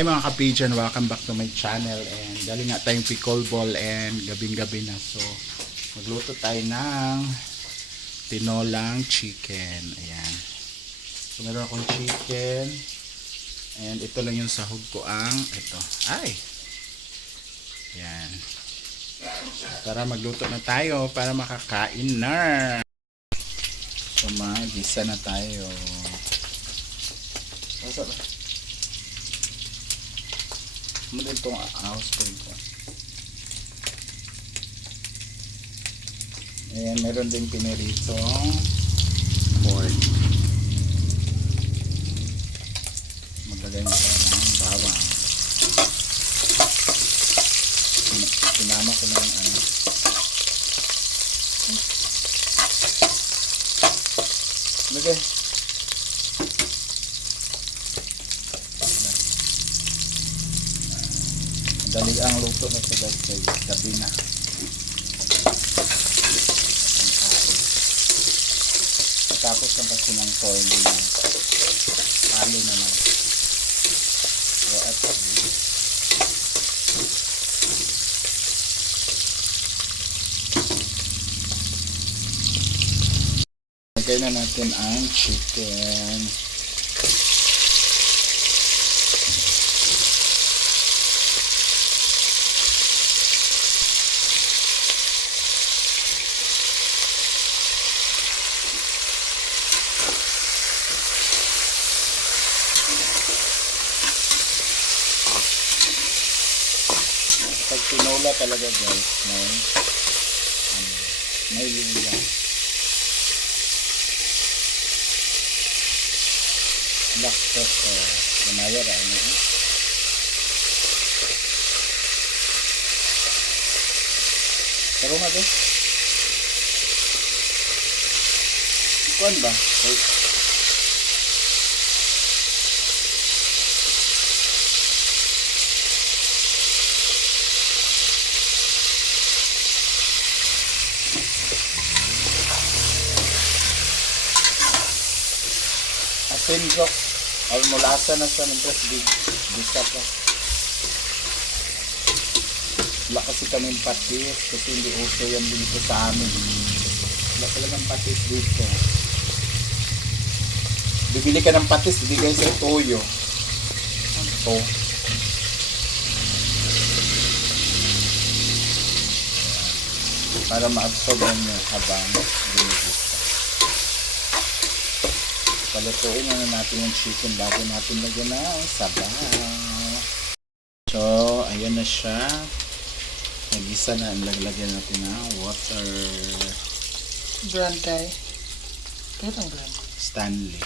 Hi mga kapijan, welcome back to my channel. And dali nga tayong pickleball and gabing-gabi na. So magluto tayo ng tinolang chicken. Ayan. So meron akong chicken. And ito lang yung sahog ko ang ito. Ay! Ayan. Tara magluto na tayo para makakain na. So mag-isa na tayo. What's up? Ano itong house ko ito. Ayan, meron din piniritong pork. Maglagay na tayo ng bawang. Sinama ko na yung ano. Lagay. Dali ang luto na ito guys, kay gabi na. Tapos ang kasi ng corn na halo naman. So at lagay na natin ang chicken. Pag tinola talaga guys, may luya. Black pepper. Ganaya rin. Pero nga guys. Kuan ba? Asin ko. Al mulasa na sa nagpas bigat pa. Wala kasi kaming patis kasi hindi uso yan dito sa amin. Wala talagang patis dito. Bibili ka ng patis, bibigay sa toyo. Ito. Para ma-absorb nyo habang ginigit. Palutuin na natin yung chicken bago natin lagyan ng sabaw. So, ayan na siya. Nag-isa na. Lagyan natin ng water. Brand tayo. Kaya ang brand? Stanley.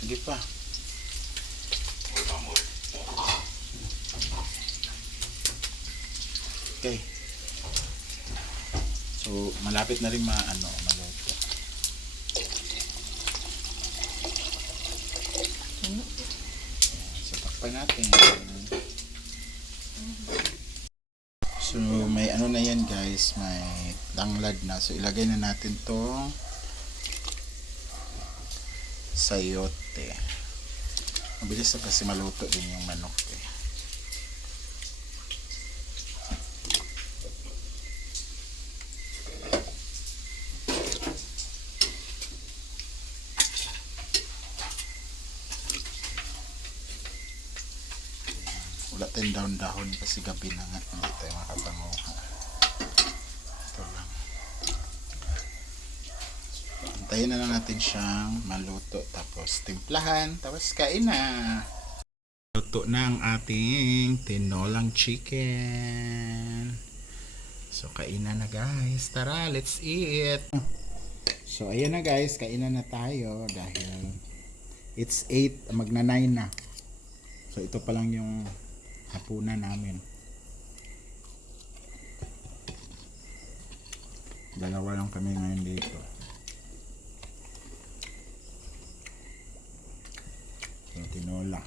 Hindi pa. Okay. So, malapit na rin maluto. So, takpan natin. So, may ano na yan guys. May tanglad na. So, ilagay na natin to sayote. Mabilis na kasi maluto din yung manok eh. Wala tayong dahon-dahon kasi gabi na nga hindi tayo makapanguha. Ito lang. Antayin na lang natin siyang maluto tapos timplahan tapos kain na. Luto na ang ating tinolang chicken. So kainan na guys. Tara, let's eat. So ayan na guys, kainan na tayo dahil it's 8, magna-9 na. So ito pa lang yung hapunan namin. Dalawa lang kami ngayon dito. So, tinola.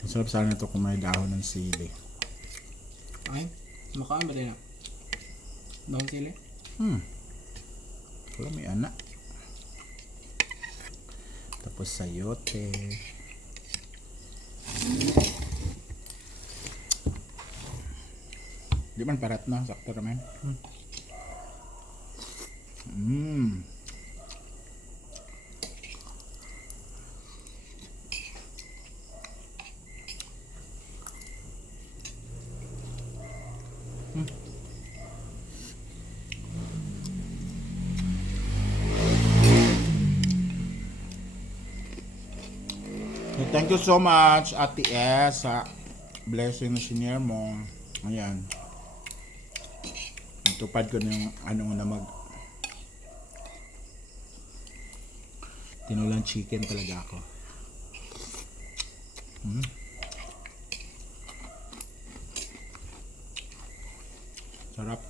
Masarap sana ito kung may dahon ng sili. Ay, makain ba din na? Dahon sili? Wala, may anak. Tapos sayote. Di man parat na, sakto naman. Mmm. Thank you so much, Ate S, sa blessing na sinare mo. Ayan. Tupad ko na yung ano na tinulang chicken talaga ako. Sarap.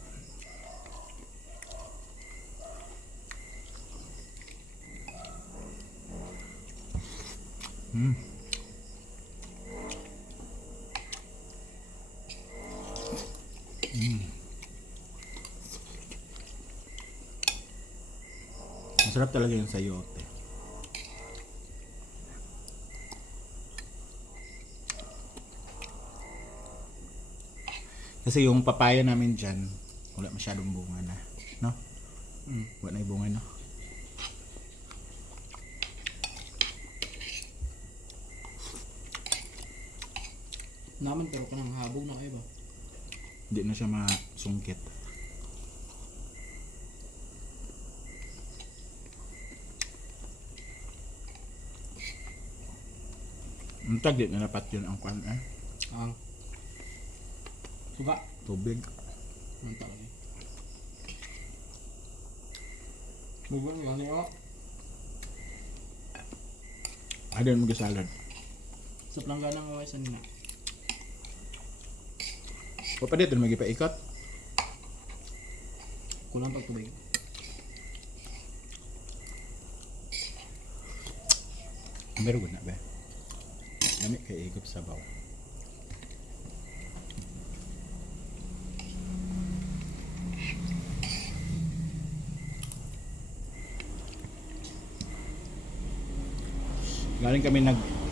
Masarap talaga yung sayote. Kasi yung papaya namin dyan, wala masyadong bunga na. No? Wala na yung bunga, no? Naman pero kanang habog na kayo ba? Hindi na siya masungkit. Untag di na dapat yun ang kwan eh. Ang suga. Tubig. Ang talaga. Bubong yung ano. Ada yung mag-salad. Sa planggana ng away sa nina. O pa dito magipaikot. Kulang pag tubig. Meron ko na ba? Dami kay igop sa baw.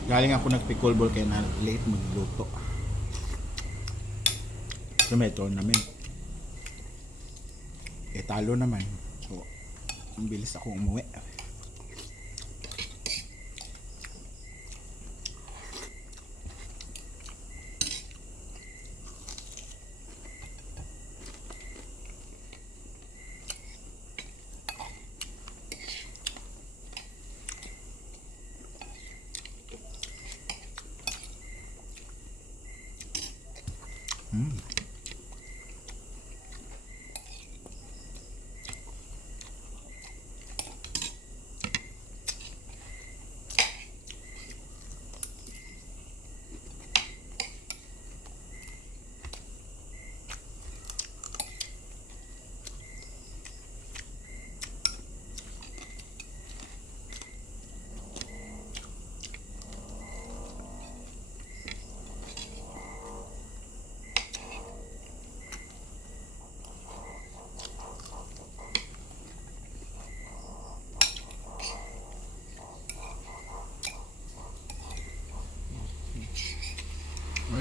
Galing ako nag-pickleball kaya na late magluto. So may tournament. Talo naman. So, ang bilis ako umuwi.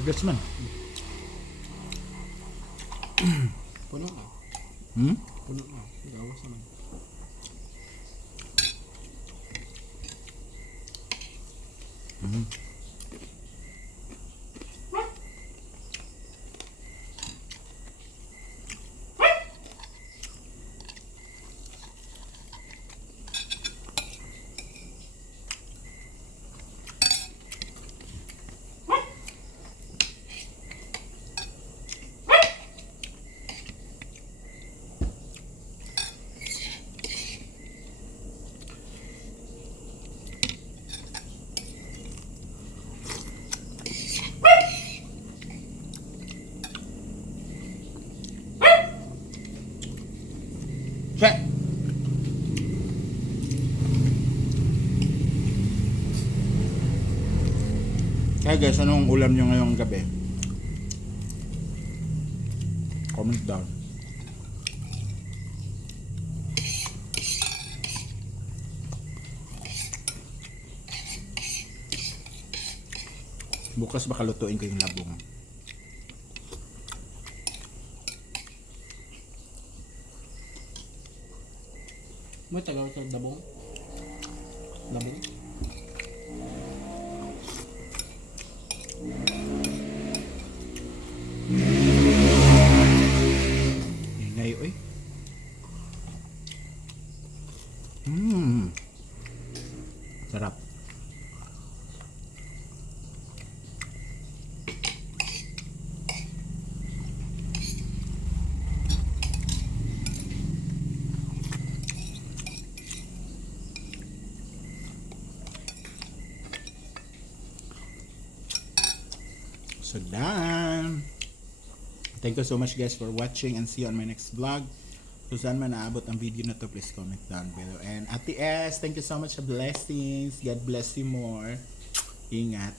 Gets man. Puno na. Puno na. Gawas naman. Check. Kaya guys, anong ulam nyo ngayong gabi? Comment down. Bukas baka lutuin ko yung labong. May tagal sa dabong. Labong. Ingay, oy. Mmm. Sarap. So done. Thank you so much guys for watching and see you on my next vlog. Kung saan man naabot ang video na to, please comment down below. And Ate S, thank you so much for blessings. God bless you more. Ingat.